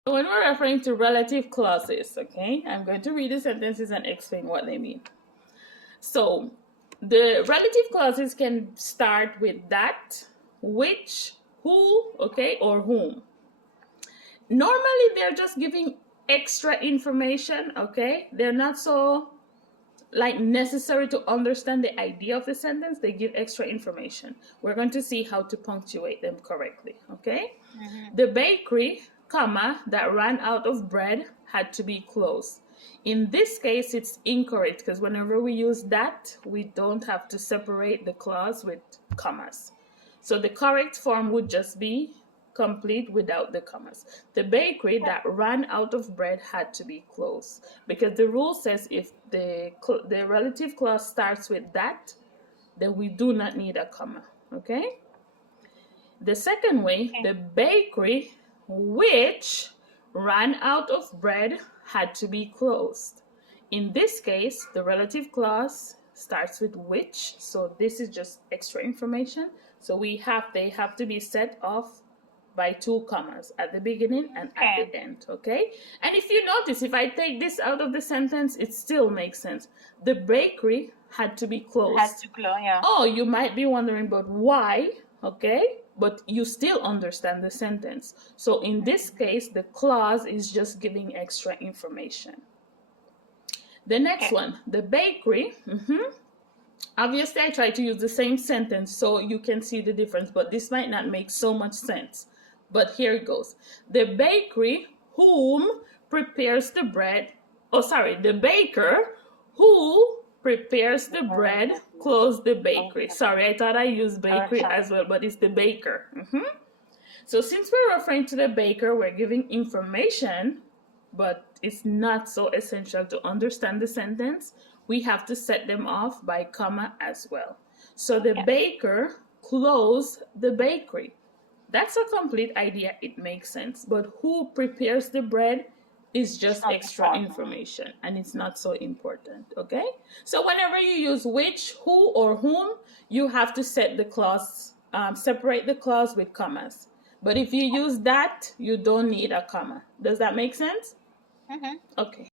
When we're referring to relative clauses, okay, I'm going to read the sentences and explain what they mean. So, the relative clauses can start with that, which, who, okay, or whom. Normally, they're just giving extra information, okay? They're not so like necessary to understand the idea of the sentence. They give extra information. We're going to see how to punctuate them correctly, okay? The bakery, comma, that ran out of bread had to be closed. In this case, it's incorrect because whenever we use that, we don't have to separate the clause with commas. So the correct form would just be complete without the commas. The bakery that ran out of bread had to be closed because the rule says if the relative clause starts with that, then we do not need a comma, okay? The second way, the bakery which ran out of bread had to be closed. In this case, the relative clause starts with which, so this is just extra information. So they have to be set off by 2 commas at the beginning and at the end, okay? And if you notice, if I take this out of the sentence, it still makes sense. The bakery had to be closed. Has to close, yeah. Oh, you might be wondering, but why? Okay, but you still understand the sentence. So in this case, the clause is just giving extra information. The next one, the bakery. Obviously, I try to use the same sentence so you can see the difference, but this might not make so much sense. But here it goes. The bakery whom prepares the bread, the baker who prepares the bread close the bakery. Sorry, I thought I used bakery as well, but it's the baker. So since we're referring to the baker, we're giving information, but it's not so essential to understand the sentence. We have to set them off by comma as well. So the baker closed the bakery. That's a complete idea. It makes sense. But who prepares the bread is just extra information, and it's not so important, okay? So whenever you use which, who, or whom, you have to set the clause, separate the clause with commas. But if you use that, you don't need a comma. Does that make sense? Okay.